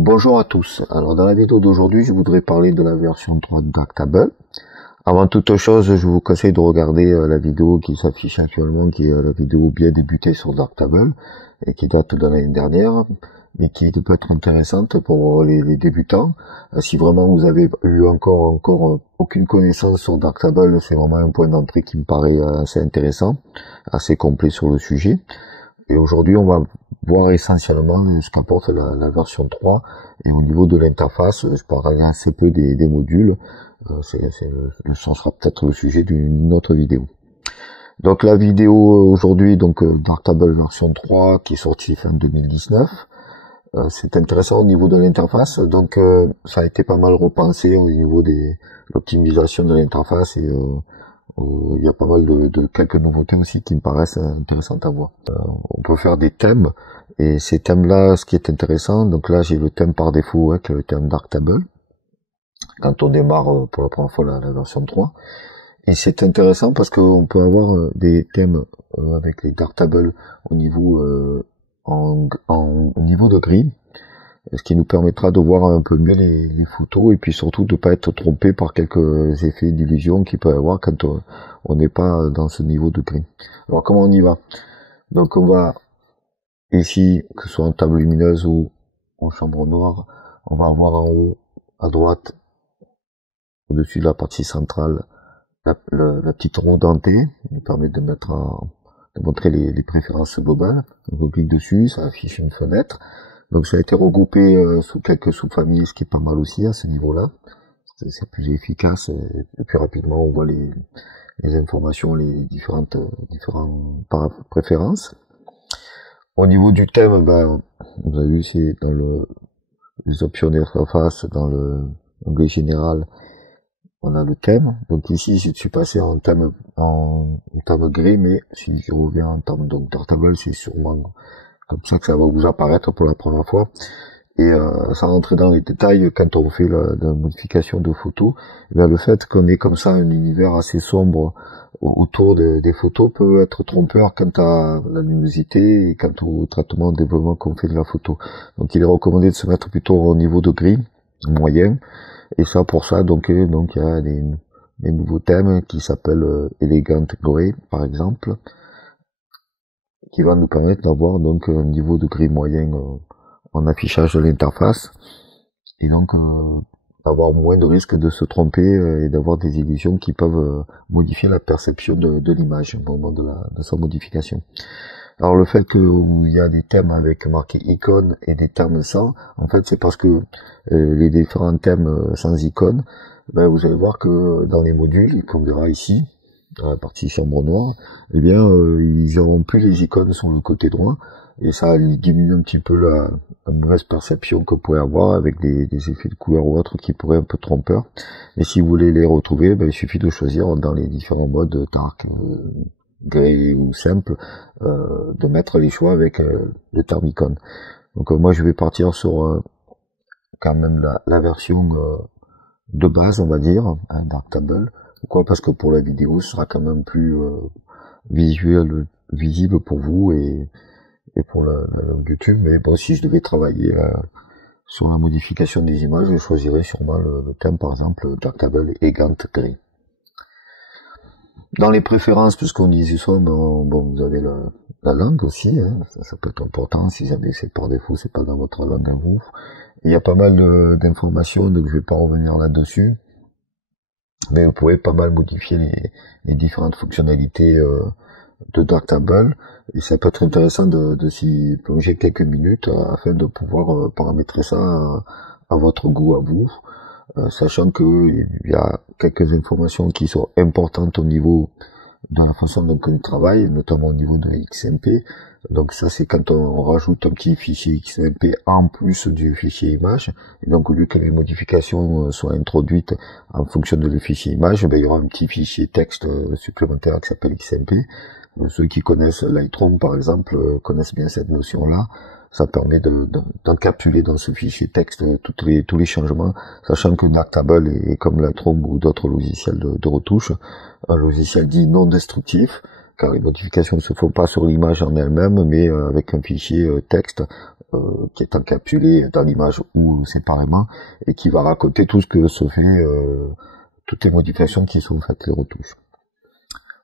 Bonjour à tous. Alors dans la vidéo d'aujourd'hui, je voudrais parler de la version 3 de Darktable. Avant toute chose, je vous conseille de regarder la vidéo qui s'affiche actuellement, qui est la vidéo bien débutée sur Darktable et qui date de l'année dernière, mais qui peut être intéressante pour les débutants. Si vraiment vous avez eu encore aucune connaissance sur Darktable, c'est vraiment un point d'entrée qui me paraît assez intéressant, assez complet sur le sujet. Et aujourd'hui, on va voir essentiellement ce qu'apporte la version 3. Et au niveau de l'interface, je parlerai assez peu des modules. Ça sera peut-être le sujet d'une autre vidéo. Donc la vidéo aujourd'hui, donc Darktable version 3 qui est sortie fin 2019. C'est intéressant au niveau de l'interface. Donc ça a été pas mal repensé au niveau de l'optimisation de l'interface et il y a pas mal de quelques nouveautés aussi qui me paraissent intéressantes à voir. On peut faire des thèmes, et ces thèmes-là, ce qui est intéressant, donc là j'ai le thème par défaut, qui est le thème Darktable, quand on démarre pour la première fois la version 3. Et c'est intéressant parce qu'on peut avoir des thèmes avec les Darktable au niveau au niveau de gris, ce qui nous permettra de voir un peu mieux les photos et puis surtout de pas être trompé par quelques effets d'illusion qu'il peut y avoir quand on n'est pas dans ce niveau de gris. Alors comment on y va? Donc on va ici, que ce soit en table lumineuse ou en chambre noire, on va avoir en haut à droite, au-dessus de la partie centrale, la petite roue dentée qui nous permet de montrer les préférences globales. Donc on clique dessus, ça affiche une fenêtre. Donc ça a été regroupé sous quelques sous-familles, ce qui est pas mal aussi à ce niveau-là. C'est plus efficace et plus rapidement on voit les informations, les différentes préférences. Au niveau du thème, vous avez vu, c'est dans les options d'interface, dans l'onglet général, on a le thème. Donc ici, je suis passé en thème gris, mais si je reviens en thème Darktable, c'est sûrement comme ça que ça va vous apparaître pour la première fois. Et sans rentrer dans les détails, quand on fait la modification de photos, le fait qu'on ait comme ça un univers assez sombre autour des photos peut être trompeur quant à la luminosité et quant au traitement, au développement qu'on fait de la photo. Donc il est recommandé de se mettre plutôt au niveau de gris moyen. Et ça, pour ça, donc il y a des nouveaux thèmes qui s'appellent Elegant Grey, par exemple, qui va nous permettre d'avoir donc un niveau de gris moyen en affichage de l'interface, et donc d'avoir moins de risque de se tromper et d'avoir des illusions qui peuvent modifier la perception de l'image au moment de sa modification. Alors le fait qu'il y a des thèmes avec marqué icône et des thèmes sans, en fait c'est parce que les différents thèmes sans icône, vous allez voir que dans les modules, qu'on verra ici, dans la partie chambre noire, eh bien ils n'auront plus les icônes sur le côté droit, et ça diminue un petit peu la mauvaise perception que vous pourrez avoir avec des effets de couleur ou autres qui pourraient un peu trompeur. Mais si vous voulez les retrouver, il suffit de choisir dans les différents modes dark, gris ou simple, de mettre les choix avec le terme icône. Donc moi je vais partir sur quand même la version de base, on va dire, Darktable. Pourquoi? Parce que pour la vidéo, ce sera quand même plus visible pour vous et pour la YouTube. Mais bon, si je devais travailler sur la modification des images, je choisirais sûrement le thème, par exemple, Darktable Elegant Grey. Dans les préférences, puisqu'on y sont, bon, vous avez la langue aussi, ça peut être important. Si jamais c'est par défaut, c'est pas dans votre langue à vous. Il y a pas mal d'informations, donc je vais pas revenir là-dessus. Mais vous pouvez pas mal modifier les différentes fonctionnalités de Darktable, et ça peut être intéressant de s'y plonger quelques minutes afin de pouvoir paramétrer ça à votre goût, à vous, sachant que il y a quelques informations qui sont importantes au niveau de la façon dont on travaille, notamment au niveau de XMP. Donc ça, c'est quand on rajoute un petit fichier XMP en plus du fichier image. Et donc au lieu que les modifications soient introduites en fonction de le fichier image, il y aura un petit fichier texte supplémentaire qui s'appelle XMP. Ceux qui connaissent Lightroom par exemple connaissent bien cette notion-là. Ça permet d'encapsuler dans ce fichier texte tous les changements, sachant que Darktable est comme Lightroom ou d'autres logiciels de retouche, un logiciel dit non destructif, car les modifications ne se font pas sur l'image en elle-même, mais avec un fichier texte qui est encapsulé dans l'image ou séparément, et qui va raconter tout ce que se fait, toutes les modifications qui sont faites, les retouches.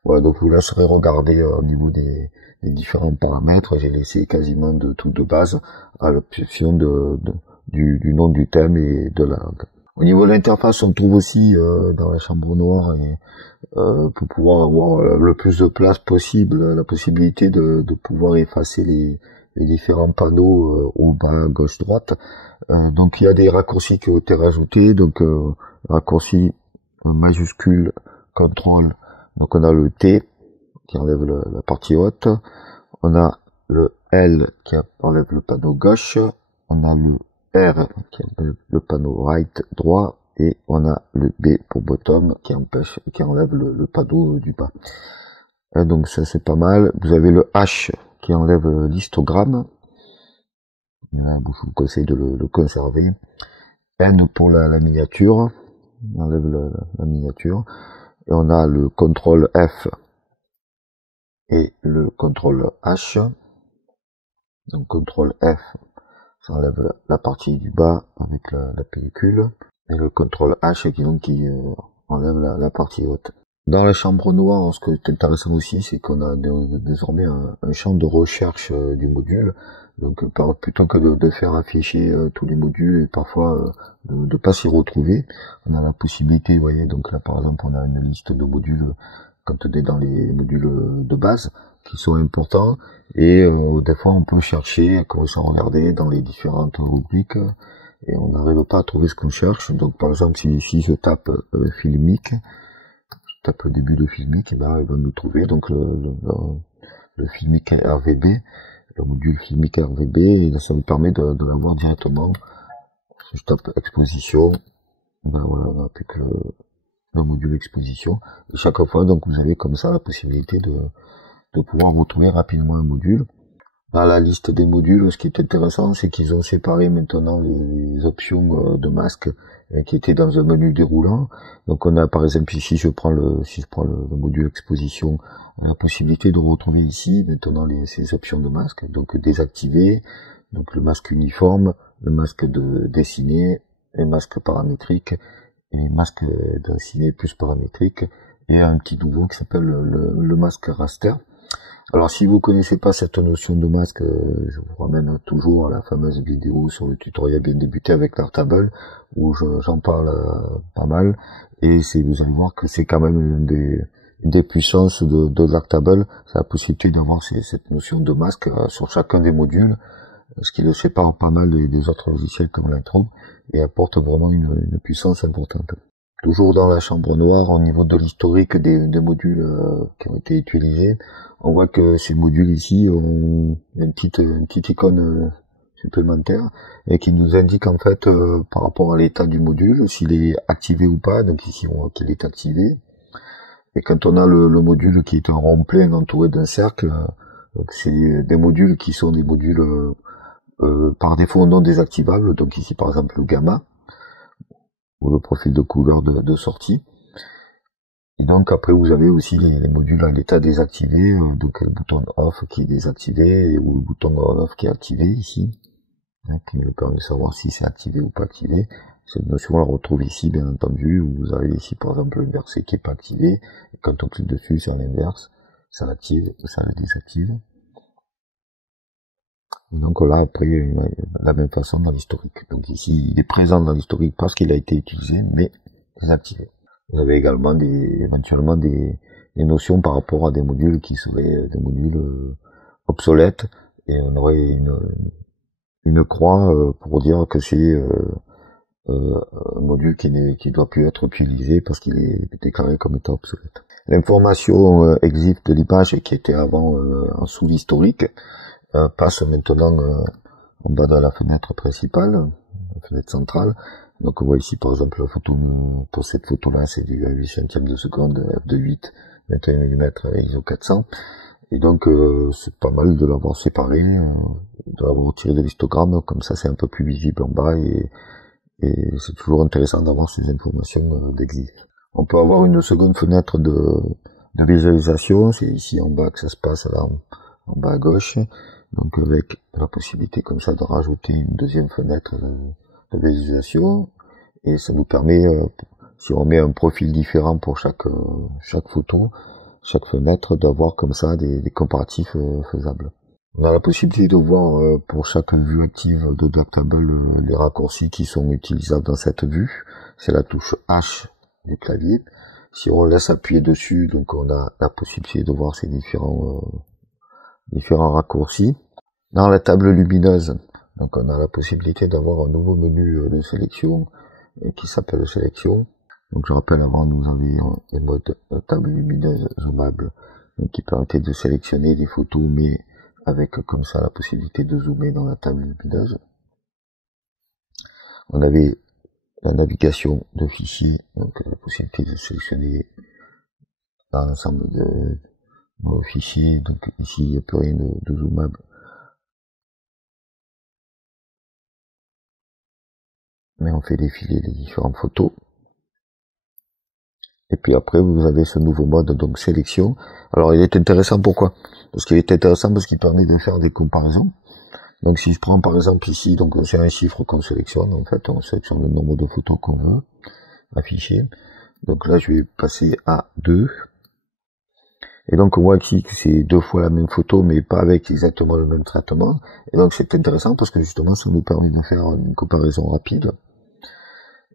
Voilà, donc je vous laisserai regarder au niveau des différents paramètres. J'ai laissé quasiment de tout de base, à l'option du nom du thème et de la langue. Au niveau de l'interface, on trouve aussi dans la chambre noire, et pour pouvoir avoir le plus de place possible, la possibilité de pouvoir effacer les différents panneaux au bas, gauche, droite. Donc il y a des raccourcis qui ont été rajoutés, donc raccourci majuscule, contrôle, donc on a le T qui enlève la partie haute, on a le L qui enlève le panneau gauche, on a le R qui enlève le panneau right, droit, et on a le B pour bottom qui enlève le panneau du bas. Et donc ça c'est pas mal. Vous avez le H qui enlève l'histogramme. Là, je vous conseille de le conserver. N pour la miniature. On enlève la miniature. Et on a le contrôle F et le contrôle H. Donc contrôle F, ça enlève la partie du bas avec la pellicule. Et le contrôle H qui enlève la partie haute. Dans la chambre noire, ce qui est intéressant aussi, c'est qu'on a désormais un champ de recherche du module. Donc plutôt que de faire afficher tous les modules et parfois de pas s'y retrouver, on a la possibilité, vous voyez, donc là par exemple on a une liste de modules quand on est dans les modules de base qui sont importants, et des fois on peut chercher, commencer à regarder dans les différentes rubriques et on n'arrive pas à trouver ce qu'on cherche. Donc par exemple si ici je tape filmique, je tape le début de filmique, et ben il va nous trouver donc le filmique RVB, le module filmique RVB, et là ça me permet de l'avoir directement. Si je tape exposition, ben voilà, on n'a plus que le module exposition, et chaque fois donc vous avez comme ça la possibilité de pouvoir retrouver rapidement un module. Dans la liste des modules, ce qui est intéressant, c'est qu'ils ont séparé maintenant les options de masque qui étaient dans un menu déroulant. Donc on a par exemple ici, si je prends le module exposition, la possibilité de retrouver ici maintenant ces options de masque, donc désactiver, donc le masque uniforme, le masque de dessiné, les masques paramétriques, et les masques dessiné plus paramétriques, et un petit nouveau qui s'appelle le masque raster. Alors si vous connaissez pas cette notion de masque, je vous ramène toujours à la fameuse vidéo sur le tutoriel bien débuté avec l'Airtable, où j'en parle pas mal, et vous allez voir que c'est quand même une des puissances de l'Airtable, c'est la possibilité d'avoir cette notion de masque sur chacun des modules, ce qui le sépare pas mal des autres logiciels comme Lightroom, et apporte vraiment une puissance importante. Toujours dans la chambre noire, au niveau de l'historique des modules qui ont été utilisés, on voit que ces modules ici ont une petite icône supplémentaire, et qui nous indique en fait par rapport à l'état du module, s'il est activé ou pas. Donc ici on voit qu'il est activé. Et quand on a le module qui est un rond plein entouré d'un cercle, donc c'est des modules qui sont des modules par défaut non désactivables. Donc ici par exemple le gamma, ou le profil de couleur de sortie. Et donc après vous avez aussi les modules à l'état désactivé, donc le bouton off qui est désactivé, ou le bouton on off qui est activé ici, qui me permet de savoir si c'est activé ou pas activé. Cette notion on la retrouve ici bien entendu, où vous avez ici par exemple le verset qui est pas activé, et quand on clique dessus c'est à l'inverse, ça l'active ou ça la désactive. Et donc là après la même façon dans l'historique. Donc ici il est présent dans l'historique parce qu'il a été utilisé mais désactivé. Vous avez également éventuellement des notions par rapport à des modules qui seraient des modules obsolètes, et on aurait une croix pour dire que c'est un module qui doit plus être utilisé parce qu'il est déclaré comme étant obsolète. L'information exif de l'image qui était avant en sous l'historique passe maintenant en bas de la fenêtre principale, la fenêtre centrale. Donc on voit ici par exemple la photo, pour cette photo là c'est du 8 centièmes de seconde f2.8, 21 mm ISO 400, et donc c'est pas mal de l'avoir séparé, de l'avoir retiré de l'histogramme, comme ça c'est un peu plus visible en bas, et c'est toujours intéressant d'avoir ces informations d'exif. On peut avoir une seconde fenêtre de visualisation. C'est ici en bas que ça se passe, là en bas à gauche. Donc avec la possibilité comme ça de rajouter une deuxième fenêtre de visualisation. Et ça nous permet, si on met un profil différent pour chaque photo, chaque fenêtre, d'avoir comme ça des comparatifs faisables. On a la possibilité de voir pour chaque vue active de Darktable les raccourcis qui sont utilisables dans cette vue. C'est la touche H du clavier. Si on laisse appuyer dessus, donc on a la possibilité de voir ces différents raccourcis. Dans la table lumineuse, donc on a la possibilité d'avoir un nouveau menu de sélection qui s'appelle sélection. Donc je rappelle, avant nous avions le mode table lumineuse zoomable, donc qui permettait de sélectionner des photos, mais avec comme ça la possibilité de zoomer dans la table lumineuse. On avait la navigation de fichiers, donc la possibilité de sélectionner l'ensemble de nos fichiers. Donc ici il n'y a plus rien de zoomable. Mais on fait défiler les différentes photos. Et puis après, vous avez ce nouveau mode, donc sélection. Alors, il est intéressant, pourquoi? Parce qu'il est intéressant parce qu'il permet de faire des comparaisons. Donc, si je prends par exemple ici, donc c'est un chiffre qu'on sélectionne, en fait, on sélectionne le nombre de photos qu'on veut afficher. Donc là, je vais passer à 2. Et donc, on voit ici que c'est 2 fois la même photo, mais pas avec exactement le même traitement. Et donc, c'est intéressant parce que justement, ça nous permet de faire une comparaison rapide.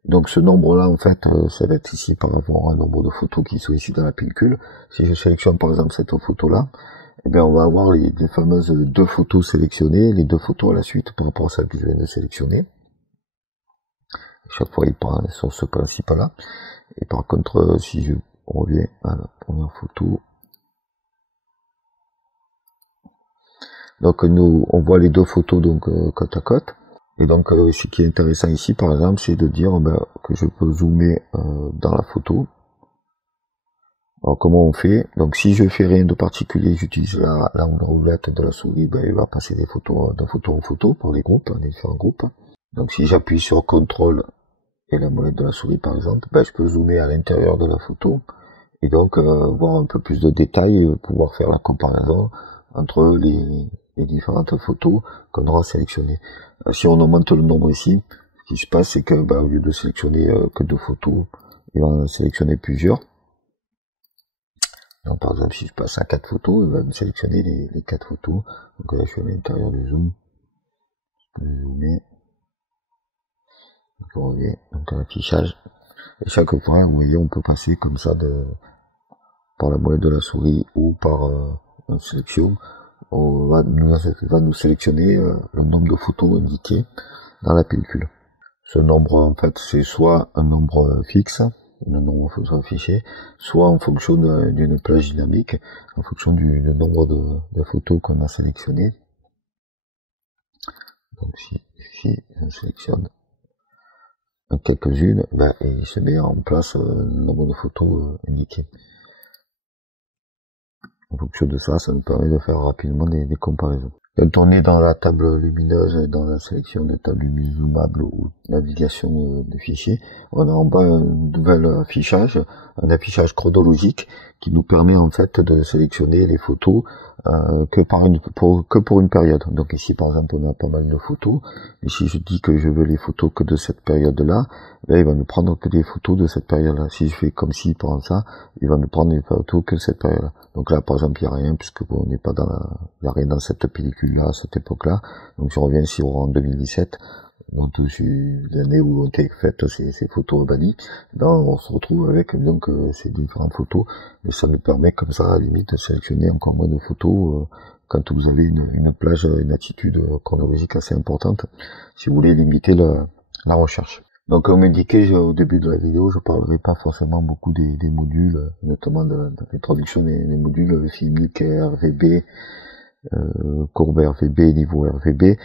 Donc ce nombre-là, en fait, ça va être ici par rapport à un nombre de photos qui sont ici dans la pellicule. Si je sélectionne par exemple cette photo-là, eh bien on va avoir les fameuses 2 photos sélectionnées, les 2 photos à la suite par rapport à celle que je viens de sélectionner. Chaque fois, il prend sur ce principe-là. Et par contre, si je reviens à la première photo, donc nous, on voit les 2 photos donc côte à côte. Et donc, ce qui est intéressant ici, par exemple, c'est de dire que je peux zoomer dans la photo. Alors, comment on fait? Donc, si je fais rien de particulier, j'utilise la roulette de la souris, il va passer des photos de photo en photo pour les groupes, les différents groupes. Donc, si j'appuie sur CTRL et la molette de la souris, par exemple, je peux zoomer à l'intérieur de la photo et donc voir un peu plus de détails et pouvoir faire la comparaison entre les différentes photos qu'on aura sélectionnées. Si on augmente le nombre ici, ce qui se passe, c'est que au lieu de sélectionner que 2 photos, il va en sélectionner plusieurs. Donc par exemple, si je passe à 4 photos, il va me sélectionner les 4 photos. Donc là, je suis à l'intérieur du zoom. Je peux zoomer. Je reviens donc à l'affichage. Et chaque fois, vous voyez, on peut passer comme ça par la molette de la souris ou par une sélection. On va nous sélectionner le nombre de photos indiquées dans la pellicule. Ce nombre, en fait, c'est soit un nombre fixe, le nombre de photos affichées, soit en fonction d'une plage dynamique, en fonction du nombre de photos qu'on a sélectionnées. Donc si je sélectionne quelques-unes, il se met en place le nombre de photos indiquées. En fonction de ça, ça nous permet de faire rapidement des comparaisons. Quand on est dans la table lumineuse, dans la sélection des tables lumineuses zoomables ou navigation de fichiers, on a en bas un nouvel affichage, un affichage chronologique qui nous permet en fait de sélectionner les photos que pour une période. Donc ici par exemple on a pas mal de photos, et si je dis que je veux les photos que de cette période-là, il va nous prendre que des photos de cette période-là. Si je fais comme ci, par ça, il va nous prendre des photos que de cette période-là. Donc là par exemple il n'y a rien, puisque on n'est pas il n'y a rien dans cette pellicule-là à cette époque-là. Donc je reviens ici en 2017, donc l'année où ont été faites ces photos bannies, on se retrouve avec donc ces différentes photos, et ça nous permet comme ça à la limite de sélectionner encore moins de photos quand vous avez une plage, une attitude chronologique assez importante, si vous voulez limiter la recherche. Donc comme indiqué au début de la vidéo, je parlerai pas forcément beaucoup des modules, notamment de la traduction des modules filmiques, RVB, courbe RVB, niveau RVB.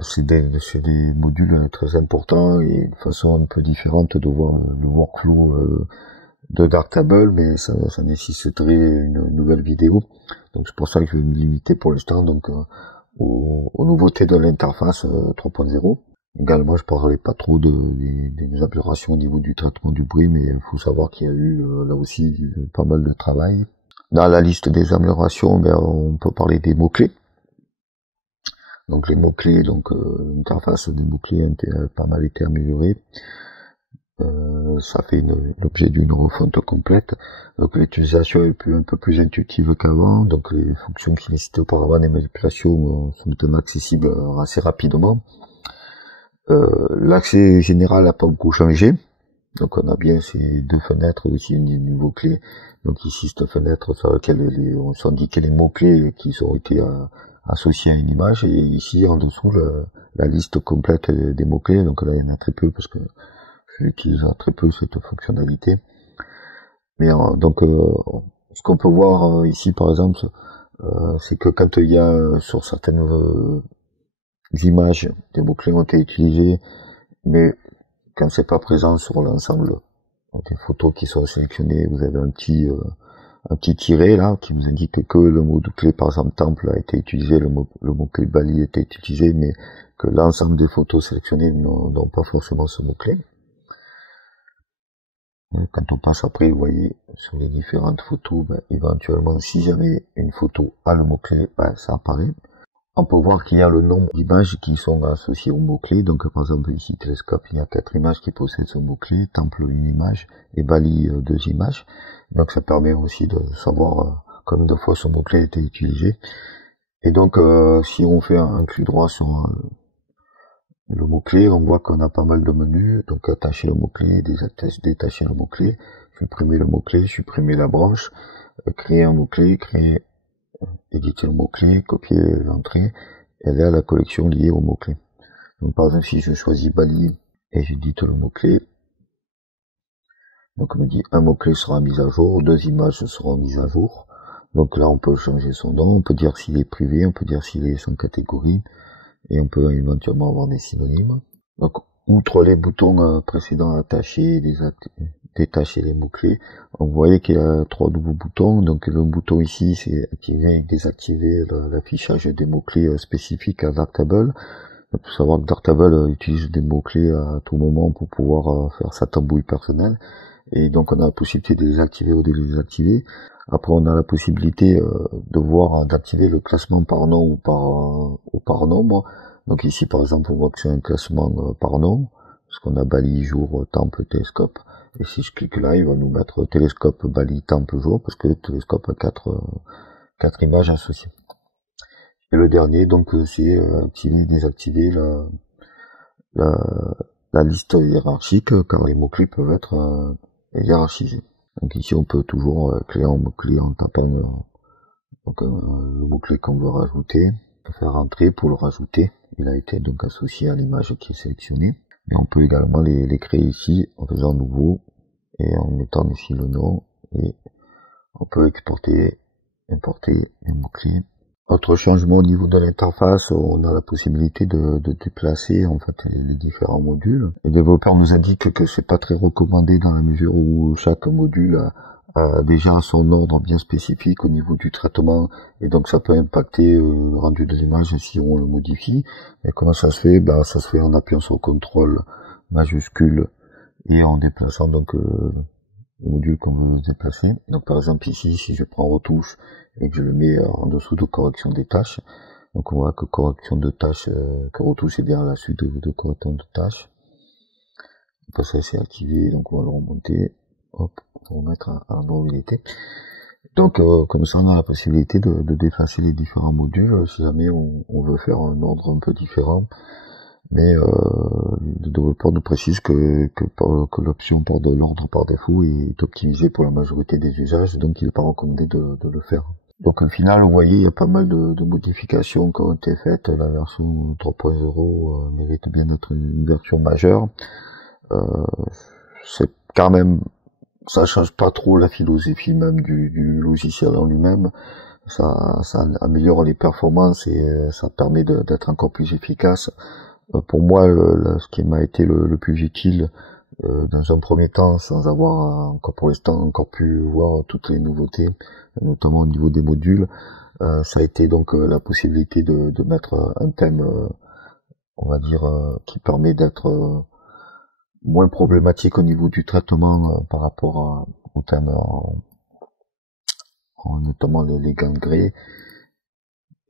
C'est des modules très importants et une façon un peu différente de voir le workflow de Darktable, mais ça nécessiterait une nouvelle vidéo. Donc c'est pour ça que je vais me limiter pour l'instant donc aux nouveautés de l'interface 3.0. Également, je parlerai pas trop des améliorations au niveau du traitement du bruit, mais il faut savoir qu'il y a eu là aussi pas mal de travail. Dans la liste des améliorations, on peut parler des mots-clés. Donc les mots-clés, l'interface des mots-clés a pas mal été améliorée. Ça fait l'objet d'une refonte complète. Donc l'utilisation est un peu plus intuitive qu'avant. Donc les fonctions qui nécessitaient auparavant des manipulations sont maintenant accessibles assez rapidement. L'accès général n'a pas beaucoup changé. Donc on a bien ces deux fenêtres aussi au niveau clé. Donc ici cette fenêtre sur laquelle on s'indiquait les mots-clés qui ont été associés à une image, et ici en dessous la liste complète des mots-clés. Donc là il y en a très peu parce que j'utilise très peu cette fonctionnalité. Mais ce qu'on peut voir ici par exemple, c'est que quand il y a sur certaines images des mots-clés ont été utilisés, mais quand c'est pas présent sur l'ensemble des photos qui sont sélectionnées, vous avez un petit tiret là qui vous indique que le mot-clé par exemple temple a été utilisé, le mot-clé Bali a été utilisé, mais que l'ensemble des photos sélectionnées n'ont pas forcément ce mot-clé. Quand on passe après, vous voyez, sur les différentes photos, éventuellement, si jamais une photo a le mot-clé, ça apparaît. On peut voir qu'il y a le nombre d'images qui sont associées au mot-clé. Donc, par exemple, ici, télescope, il y a 4 images qui possèdent ce mot-clé, temple, une image, et Bali, 2 images. Donc, ça permet aussi de savoir combien de fois ce mot-clé a été utilisé. Et donc, si on fait un clic droit sur le mot-clé, on voit qu'on a pas mal de menus. Donc, attacher le mot-clé, détacher le mot-clé, supprimer le mot-clé, supprimer la branche, créer un mot-clé, éditer le mot-clé, copier l'entrée, et aller à la collection liée au mot-clé. Donc par exemple, si je choisis Bali et j'édite le mot-clé, donc on me dit un mot-clé sera mis à jour, 2 images seront mises à jour. Donc là, on peut changer son nom, on peut dire s'il est privé, on peut dire s'il est sans catégorie, et on peut éventuellement avoir des synonymes. Donc, outre les boutons précédents attachés, détacher les mots-clés, on voyait qu'il y a 3 nouveaux boutons. Donc le bouton ici, c'est activer et désactiver l'affichage des mots-clés spécifiques à Darktable. Il faut savoir que Darktable utilise des mots-clés à tout moment pour pouvoir faire sa tambouille personnelle. Et donc on a la possibilité de les activer ou de les désactiver. Après on a la possibilité d'activer le classement par nom ou par nombre. Donc ici par exemple on voit que c'est un classement par nom, parce qu'on a Bali, jour, temple, télescope. Et si je clique là, il va nous mettre télescope, Bali, temple, jour, parce que le télescope a 4 images associées. Et le dernier, donc c'est activer, désactiver la liste hiérarchique, car les mots-clés peuvent être hiérarchisés. Donc ici on peut toujours créer un mot-clé en tapant le mot-clé qu'on veut rajouter, on peut faire entrer pour le rajouter. Il a été donc associé à l'image qui est sélectionnée. Mais on peut également les créer ici en faisant nouveau et en mettant ici le nom, et on peut exporter, importer les mots-clés. Autre changement au niveau de l'interface, on a la possibilité de déplacer en fait les différents modules. Le développeur nous indique que c'est pas très recommandé dans la mesure où chaque module a déjà son ordre bien spécifique au niveau du traitement, et donc ça peut impacter le rendu de l'image si on le modifie. Et comment ça se fait? Ça se fait en appuyant sur CTRL majuscule et en déplaçant donc le module qu'on veut déplacer. Donc par exemple ici, si je prends retouche et que je le mets en dessous de correction des tâches, donc on voit que correction de tâches, que retouche est bien à la suite de correction de tâches. On peut c'est activé, donc on va le remonter. Hop, on va remettre à l'endroit où il était. Donc comme ça on a la possibilité de déplacer les différents modules si jamais on veut faire un ordre un peu différent. Mais le développeur nous précise que l'option pour de l'ordre par défaut est optimisée pour la majorité des usages, donc il n'est pas recommandé de le faire. Donc au final, vous voyez, il y a pas mal de modifications qui ont été faites. La version 3.0 mérite bien d'être une version majeure. C'est quand même, ça change pas trop la philosophie même du logiciel en lui-même. Ça améliore les performances et ça permet d'être encore plus efficace. Pour moi, ce qui m'a été le plus utile dans un premier temps, sans avoir encore pour l'instant encore pu voir toutes les nouveautés, notamment au niveau des modules, ça a été donc la possibilité de mettre un thème on va dire, qui permet d'être moins problématique au niveau du traitement par rapport au thème, notamment les gants de grès,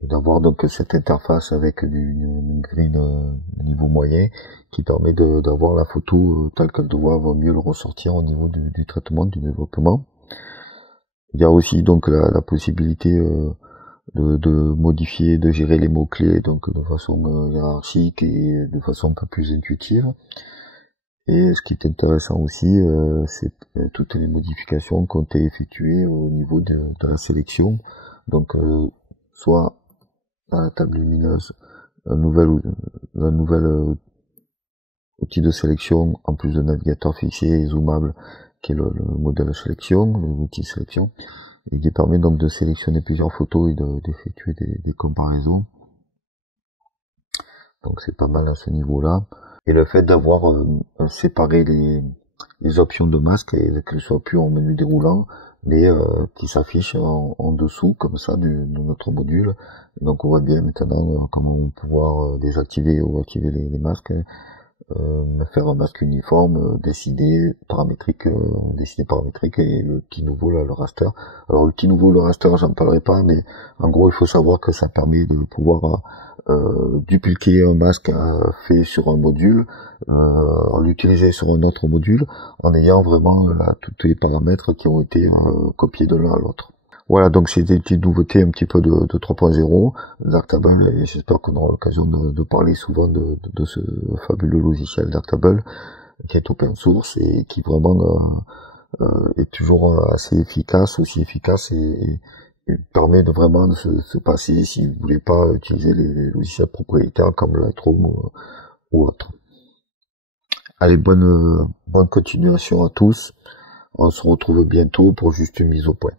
et d'avoir donc cette interface avec une grille de niveau moyen qui permet d'avoir la photo telle qu'elle doit mieux le ressortir au niveau du traitement, du développement. Il y a aussi donc la possibilité de modifier, de gérer les mots-clés donc de façon hiérarchique et de façon un peu plus intuitive. Et ce qui est intéressant aussi, c'est toutes les modifications qui ont été effectuées au niveau de la sélection. Donc, soit dans la table lumineuse, un nouvel outil de sélection, en plus de navigateur fixé et zoomable, qui est le modèle de sélection, l'outil de sélection, et qui permet donc de sélectionner plusieurs photos et d'effectuer des comparaisons. Donc c'est pas mal à ce niveau-là. Et le fait d'avoir séparé les options de masque et qu'elles soient plus en menu déroulant, mais qui s'affichent en dessous comme ça de notre module. Donc on voit bien maintenant comment on va pouvoir désactiver ou activer les masques, faire un masque uniforme, décider paramétrique et le petit nouveau là, le raster. Alors le petit nouveau le raster j'en parlerai pas, mais en gros il faut savoir que ça permet de pouvoir dupliquer un masque fait sur un module, l'utiliser sur un autre module en ayant vraiment tous les paramètres qui ont été copiés de l'un à l'autre. Voilà, donc c'était une petite nouveauté un petit peu de 3.0 Darktable, et j'espère qu'on aura l'occasion de parler souvent de ce fabuleux logiciel Darktable qui est open source et qui vraiment est toujours assez efficace, aussi efficace et permet de vraiment de se passer si vous voulez pas utiliser les logiciels propriétaires comme Lightroom ou autre. Allez, bonne continuation à tous. On se retrouve bientôt pour juste une mise au point.